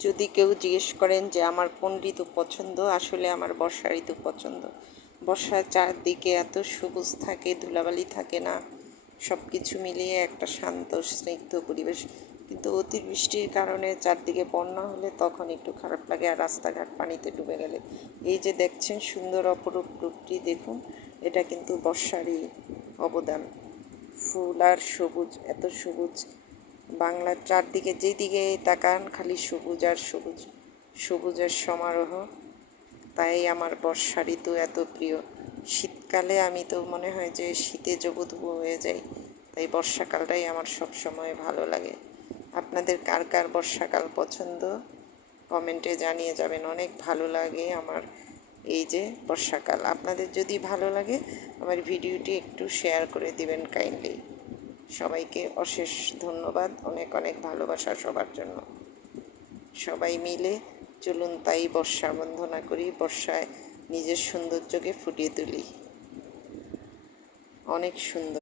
যদি কেউ জিজ্ঞেস করেন যে আমার কোন ঋতু পছন্দ, আসলে আমার বর্ষা ঋতু পছন্দ। বর্ষার চারদিকে এত সবুজ থাকে, ধুলাবালি থাকে না, সব কিছু মিলিয়ে একটা শান্ত স্নিগ্ধ পরিবেশ। কিন্তু অতিবৃষ্টির কারণে চারদিকে বন্যা হলে তখন একটু খারাপ লাগে, আর রাস্তাঘাট পানিতে ডুবে গেলে। এই যে দেখছেন সুন্দর অপরূপ রূপটি, দেখুন, এটা কিন্তু বর্ষারই অবদান। ফুল আর সবুজ, এত সবুজ, বাংলার চারদিকে যেদিকে তাকান খালি সবুজ আর সবুজ, সবুজের সমারোহ। তাই আমার বর্ষা ঋতু এত প্রিয়। শীতকালে আমি তো মনে হয় যে শীতে জবুথবু হয়ে যাই, তাই বর্ষাকালটাই আমার সব সময় ভালো লাগে। আপনাদের কার কার বর্ষাকাল পছন্দ কমেন্টে জানিয়ে যাবেন। অনেক ভালো লাগে আমার এই যে বর্ষাকাল। আপনাদের যদি ভালো লাগে আমার ভিডিওটি একটু শেয়ার করে দিবেন কাইন্ডলি। সবাইকে অশেষ ধন্যবাদ, অনেক অনেক ভালোবাসা সবার জন্য। সবাই মিলে চলুন তাই বর্ষা বন্দনা করি, বর্ষায় নিজের সৌন্দর্যকে ফুটিয়ে তুলি। অনেক সুন্দর।